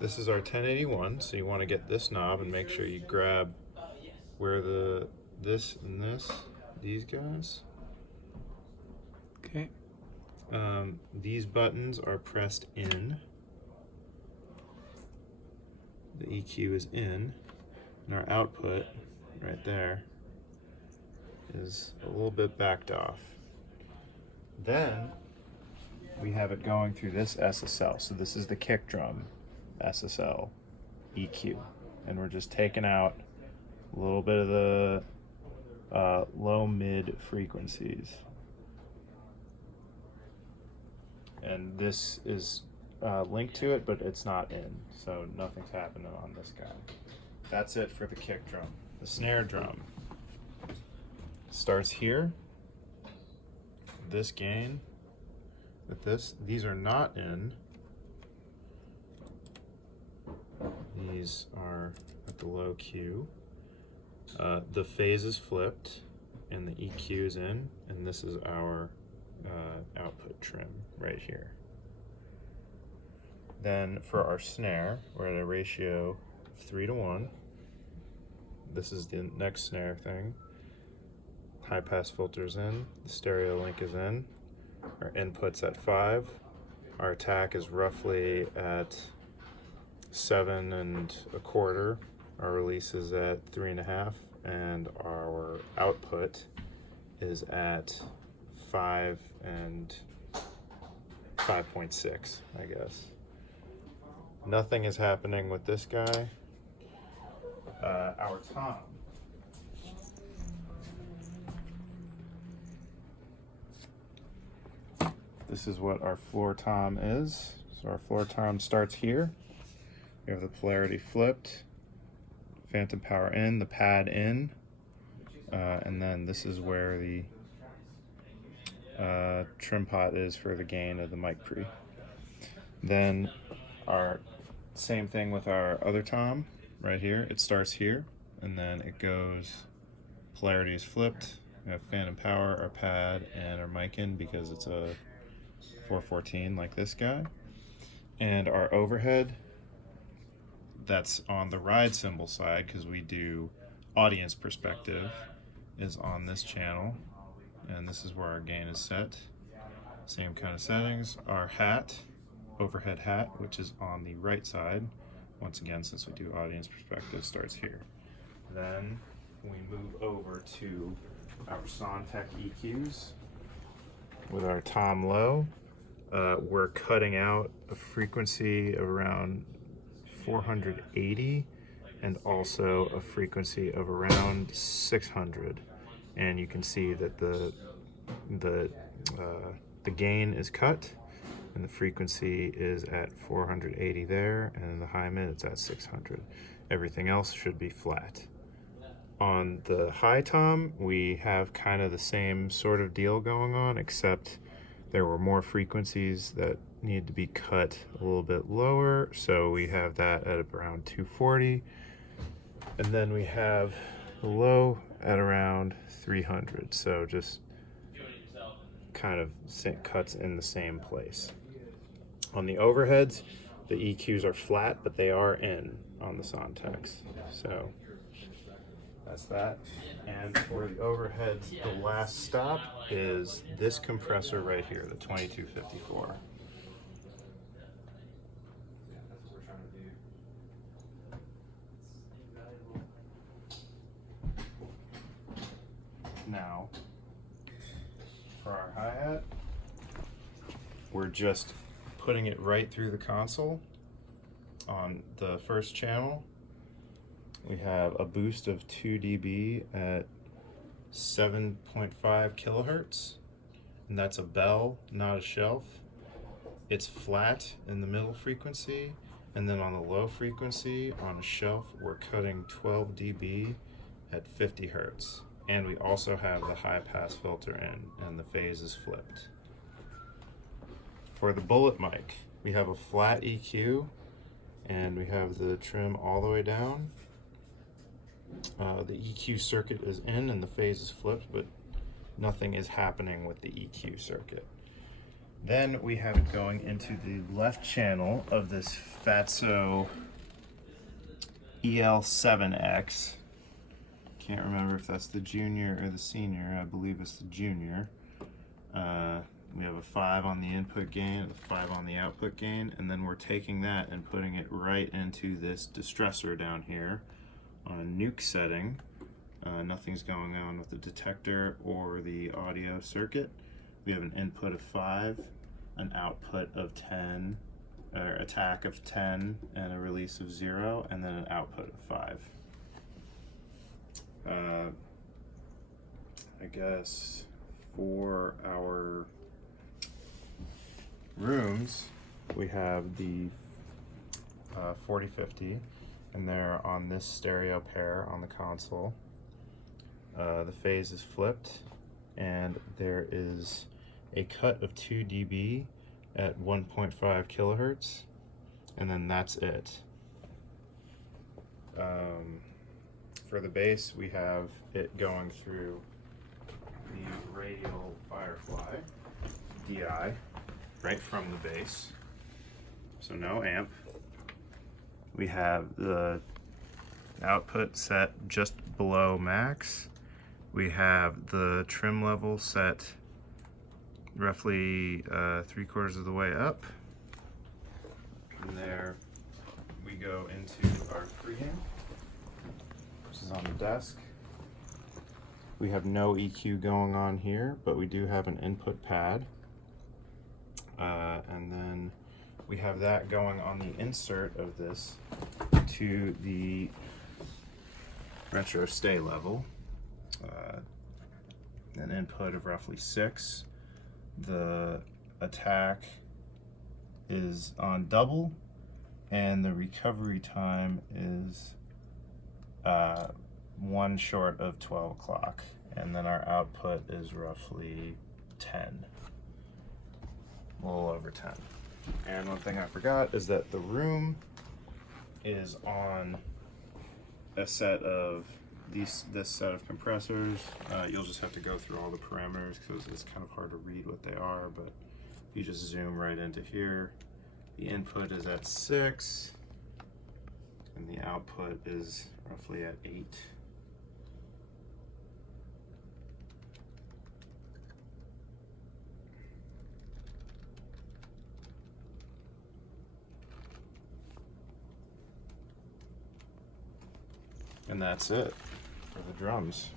This is our 1081, so you want to get this knob and make sure you grab where this and these guys. Okay. These buttons are pressed in. The EQ is in, and our output right there is a little bit backed off. Then we have it going through this SSL. So this is the kick drum SSL EQ, and we're just taking out a little bit of the low mid frequencies. And this is linked to it, but it's not in, so nothing's happening on this guy. That's it for the kick drum. The snare drum starts here. This gain with this, these are not in. These are at the low Q. The phase is flipped and the EQ is in, and this is our output trim right here. Then for our snare, we're at a ratio of 3:1. This is the next snare thing. High pass filter's in, the stereo link is in, our input's at 5, our attack is roughly at 7 1/4, our release is at 3.5, and our output is at 5 and 5.6, I guess. Nothing is happening with this guy. Our tom. This is what our floor tom is. So our floor tom starts here. We have the polarity flipped, phantom power in, the pad in, and then this is where the trim pot is for the gain of the mic pre. Then our same thing with our other tom right here. It starts here and then it goes, polarity is flipped. We have phantom power, our pad, and our mic in because it's a 414 like this guy. And our overhead, that's on the ride cymbal side because we do audience perspective, is on this channel, and this is where our gain is set. Same kind of settings. Our hat, overhead hat, which is on the right side, once again since we do audience perspective, starts here. Then we move over to our Soundtech EQs with our tom low. We're cutting out a frequency of around 480 and also a frequency of around 600, and you can see that the gain is cut and the frequency is at 480 there, and the high mid it's at 600. Everything else should be flat. On the high tom, we have kind of the same sort of deal going on, except there were more frequencies that need to be cut a little bit lower, so we have that at around 240, and then we have the low at around 300, so just kind of cuts in the same place. On the overheads, the EQs are flat, but they are in on the Soundtechs, so that's that. And for the overheads, the last stop is this compressor right here, the 2254. Now, for our hi-hat, we're just putting it right through the console. On the first channel, we have a boost of 2 dB at 7.5 kilohertz, and that's a bell, not a shelf. It's flat in the middle frequency, and then on the low frequency, on a shelf, we're cutting 12 dB at 50 hertz. And we also have the high pass filter in, and the phase is flipped. For the bullet mic, we have a flat EQ, and we have the trim all the way down. The EQ circuit is in and the phase is flipped, but nothing is happening with the EQ circuit. Then we have it going into the left channel of this Fatso EL7X. Can't remember if that's the junior or the senior. I believe it's the junior. We have a 5 on the input gain, a 5 on the output gain, and then we're taking that and putting it right into this distressor down here on a nuke setting. Nothing's going on with the detector or the audio circuit. We have an input of 5, an output of 10, or attack of 10, and a release of 0, and then an output of 5. I guess for our rooms, we have the 4050, and they're on this stereo pair on the console. The phase is flipped, and there is a cut of 2 dB at 1.5 kilohertz, and then that's it. For the bass, we have it going through the radial Firefly DI right from the bass, so no amp. We have the output set just below max. We have the trim level set roughly 3/4 of the way up. From there, we go into our pregame, which is on the desk. We have no EQ going on here, but we do have an input pad. And then we have that going on the insert of this to the retro stay level. An input of roughly 6. The attack is on double, and the recovery time is 1 short of 12 o'clock, and then our output is roughly 10, a little over 10. And one thing I forgot is that the room is on a set of this set of compressors. You'll just have to go through all the parameters because it's kind of hard to read what they are, but you just zoom right into here. The input is at 6, and the output is roughly at 8. And that's it for the drums.